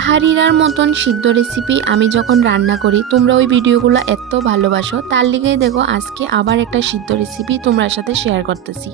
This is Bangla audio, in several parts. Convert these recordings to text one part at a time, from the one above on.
পাহাড়িরার মতন সিদ্ধ রেসিপি আমি যখন রান্না করি তোমরা ওই ভিডিওগুলো এত ভালোবাসো, তার লিগেই দেখো আজকে আবার একটা সিদ্ধ রেসিপি তোমার সাথে শেয়ার করতেছি।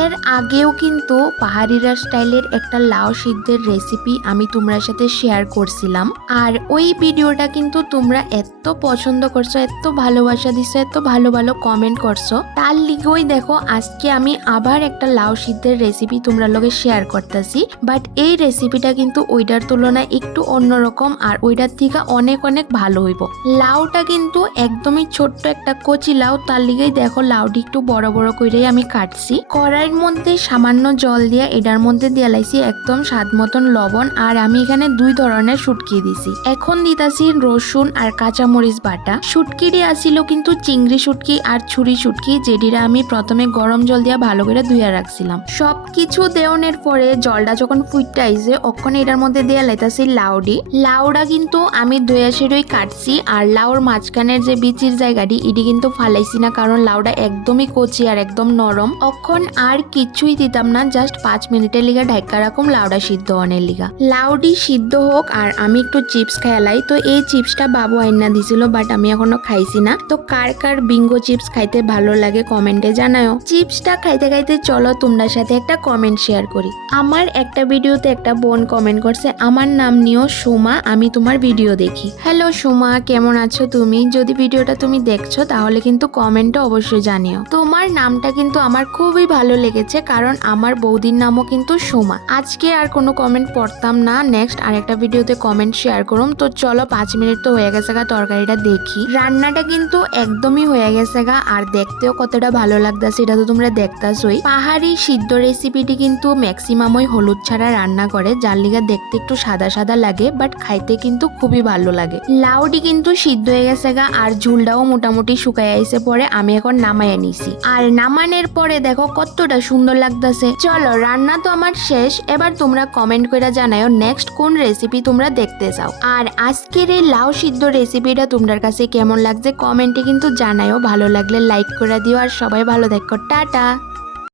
এর আগেও কিন্তু পাহাড়িরা স্টাইলের একটা লাউ সিদ্ধের রেসিপি আমি তোমার সাথে শেয়ার করছিলাম, আর ওই ভিডিওটা কিন্তু তোমরা এত পছন্দ করছো, এত ভালোবাসা দিছো, এত ভালো ভালো কমেন্ট করছো, তার লিগেই দেখো আজকে আমি আবার একটা লাউ সিদ্ধের রেসিপি তোমরা লগে শেয়ার করতেছি। বাট এই রেসিপিটা কিন্তু ওইটার তুলনায় একটু অন্যরকম, আর ওইটার থেকে অনেক অনেক ভালো হইব। লাউটা কিন্তু একদমই ছোট্ট একটা কচি লাউ, তার লিগেই দেখো লাউটি একটু বড় বড় করেই আমি কাটছি। কড়াইয়ের মধ্যে সামান্য জল দিয়ে এটার মধ্যে দিয়ে লাইছি একদম স্বাদ মতন লবণ, আর আমি এখানে দুই ধরনের শুটকি দিছি। এখন দিতাছি রসুন আর কাঁচামরিচ বাটা। শুটকিটি আসিল কিন্তু চিংড়ি শুটকি আর ছুরি শুটকি, যেটিরা আমি প্রথমে গরম জল দিয়ে ভালো করে ধুইয়া রাখছিলাম। সবকিছু দেওয়ানোর পরে জলটা যখন ফুটতে আইছে ওখানে এটার মধ্যে দিয়ে লাইতাছি লাউডি। লাউটা কিন্তু আমি ধুয়া সেরই কাটছি, আর লাউর মাঝখানের যে বিচির জায়গাটি এটি কিন্তু ফালাইছি না, কারণ লাউটা একদমই কচি আর একদম নরম। অখন আর কিছুই দিতাম না, জাস্ট 5 মিনিটের লিগা ঢাকা রাখুম লাউডা সিদ্ধ অনের লিগা। লাউডি সিদ্ধ হোক আর আমি একটু চিপস খেয়ালাই। তো এই চিপসটা বাবু আইনা দিছিল, বাট আমি এখনো খাইছি না। তো কার কার বিঙ্গো চিপস খাইতে ভালো লাগে কমেন্টে জানাও। চিপসটা খাইতে খাইতে চলো তোমরা সাথে একটা কমেন্ট শেয়ার করি। আমার একটা ভিডিওতে একটা বোন কমেন্ট করছে, আমার নাম নিও সুমা, আমি তোমার ভিডিও দেখি। হ্যালো সুমা, কেমন আছো তুমি? যদি ভিডিওটা তুমি দেখছো তাহলে কিন্তু কমেন্টে অবশ্যই জানিও। তোমার নামটা কিন্তু আমার খুবই ভালো লেগেছে, কারণ আমার বৌদির নামও কিন্তু সোমা। আজকে আর কোনো কমেন্ট পড়তাম না, নেক্সট আরেকটা ভিডিওতে কমেন্ট শেয়ার করুম। তো চলো 5 মিনিট তো হয়ে গেছে গা, তরকারিটা দেখি। রান্নাটা কিন্তু একদমই হয়ে গেছে গা, আর দেখতেও কতটা ভালো লাগতেছে এটা তো তোমরা দেখতাছই। পাহাড়ি সিদ্ধ রেসিপিটি কিন্তু ম্যাক্সিমামই হলুদ ছাড়া রান্না করে, যার লিগা দেখতে একটু সাদা সাদা লাগে, বাট খাইতে কিন্তু খুবই ভালো লাগে। লাউটি কিন্তু সিদ্ধ হয়ে গেছে গা, আর ঝুলটাও মোটামুটি শুকায় আইছে। পরে আমি এখন নামাইয়া নিছি, আর নামানোর পরে দেখো কতটা সুন্দর লাগতেছে। চলো রান্না তো আমার শেষ, এবার তোমরা কমেন্ট করে জানাও নেক্সট কোন রেসিপি তোমরা দেখতে চাও। আর আজকের এই লাউ সিদ্ধ রেসিপিটা তোমাদের কাছে কেমন লাগছে কমেন্টে কিন্তু জানাও। ভালো লাগলে লাইক করে দিও, আর সবাই ভালো দেখো, টাটা।